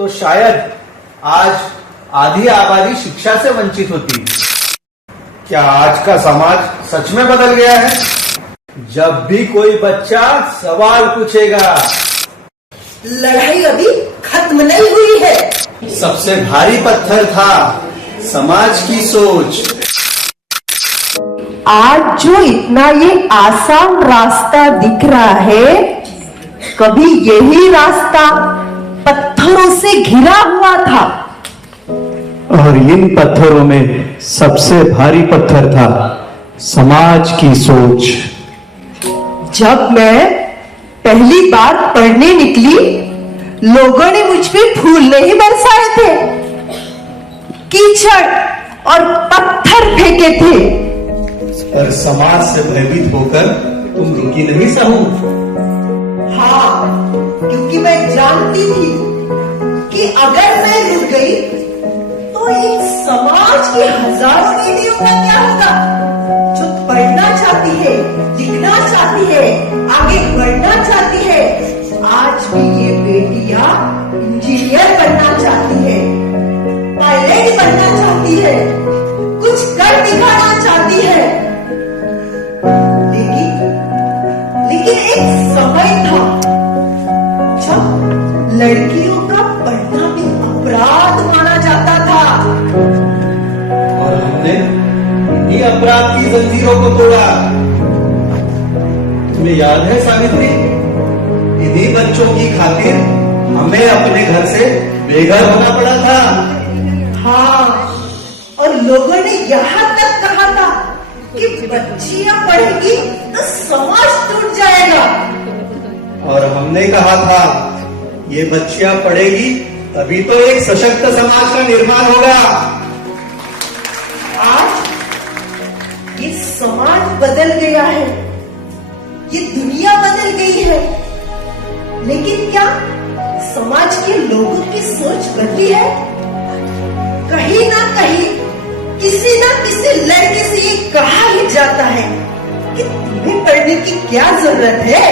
तो शायद आज आधी आबादी शिक्षा से वंचित होती। क्या आज का समाज सच में बदल गया है? जब भी कोई बच्चा सवाल पूछेगा, लड़ाई अभी खत्म नहीं हुई है। सबसे भारी पत्थर था समाज की सोच। आज जो इतना ये आसान रास्ता दिख रहा है, कभी यही रास्ता पत्थरों से घिरा हुआ था। और इन पत्थरों में सबसे भारी पत्थर था समाज की सोच। जब मैं पहली बार पढ़ने निकली, लोगों ने मुझ पे फूल नहीं बरसाए थे, कीचड़ और पत्थर फेंके थे। पर समाज से भयभीत होकर तुम रुकी नहीं साहू। हाँ, क्योंकि मैं जानती थी कि अगर मैं रुक गई तो एक समाज की हजारों बेटियों का क्या होगा, जो पढ़ना चाहती है, लिखना चाहती है, आगे बढ़ना चाहती है। आज भी ये बेटियां इंजीनियर बनना चाहती है, पायलट बनना चाहती है, कुछ कर दिखाना चाहती है। लेकिन एक समय था जब लड़कियों का पढ़ना भी अपराध माना जाता था। और हमने इन्हीं अपराध की जंजीरों को तोड़ा। तुम्हें याद है सावित्री, इन्हीं बच्चों की खातिर हमें अपने घर से बेघर होना पड़ा था। हाँ, और लोगों ने यहाँ तक कहा था कि बच्चियां पढ़ेगी तो समाज टूट जाएगा। और हमने कहा था, ये बच्चियां पढ़ेगी तभी तो एक सशक्त समाज का निर्माण होगा। आज ये समाज बदल गया है, ये दुनिया बदल गई है, लेकिन क्या समाज के लोगों की सोच बदली है? कहीं ना कहीं किसी ना किसी लड़के से ये कहा ही जाता है कि तुम्हें पढ़ने की क्या जरूरत है।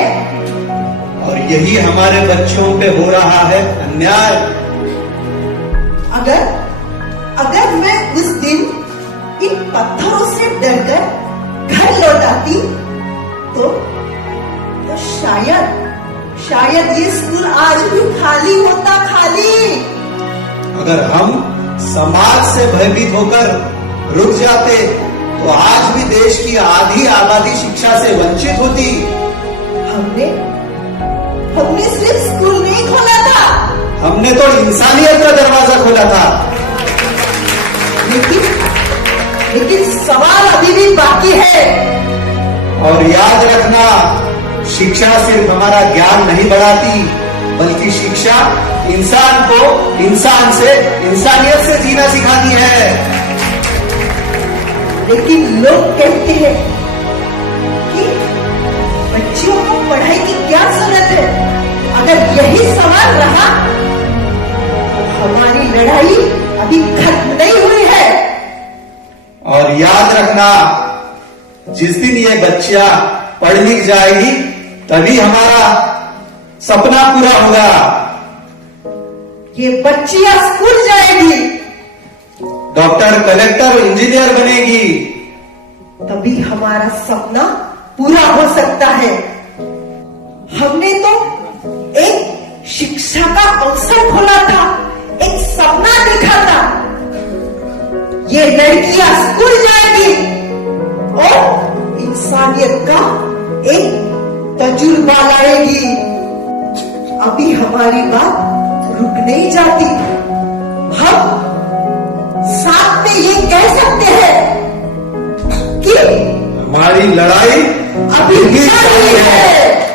और यही हमारे बच्चों पे हो रहा है अन्याय। अगर मैं उस दिन इन पत्थरों से डरकर घर लौट आती तो शायद ये स्कूल आज भी खाली होता, खाली। अगर हम समाज से भयभीत होकर रुक जाते तो आज भी देश की आधी आबादी शिक्षा से वंचित होती। हमने सिर्फ स्कूल नहीं खोला था, हमने तो इंसानियत का दरवाजा खोला था। लेकिन सवाल अभी भी बाकी है। और याद रखना, शिक्षा सिर्फ हमारा ज्ञान नहीं बढ़ाती, बल्कि शिक्षा इंसान को इंसान से, इंसानियत से जीना सिखाती है। लेकिन लोग कहते हैं कि बच्चियों को पढ़ाई की क्या जरूरत है? अगर यही सवाल रहा तो हमारी लड़ाई अभी खत्म नहीं हुई है। और याद रखना, जिस दिन ये बच्चियां पढ़ लिख जाएगी तभी हमारा सपना पूरा होगा। ये बच्चियां स्कूल जाएगी, डॉक्टर, कलेक्टर, इंजीनियर बनेगी, तभी हमारा सपना पूरा हो सकता है। हमने तो एक शिक्षा का अवसर खोला था, एक सपना देखा था। ये लड़कियां स्कूल जाएगी और इंसानियत का एक तजुर्बा लाएगी। अभी हमारी बात रुक नहीं जाती। हम साथ में ये कह सकते हैं कि हमारी लड़ाई अभी जारी है।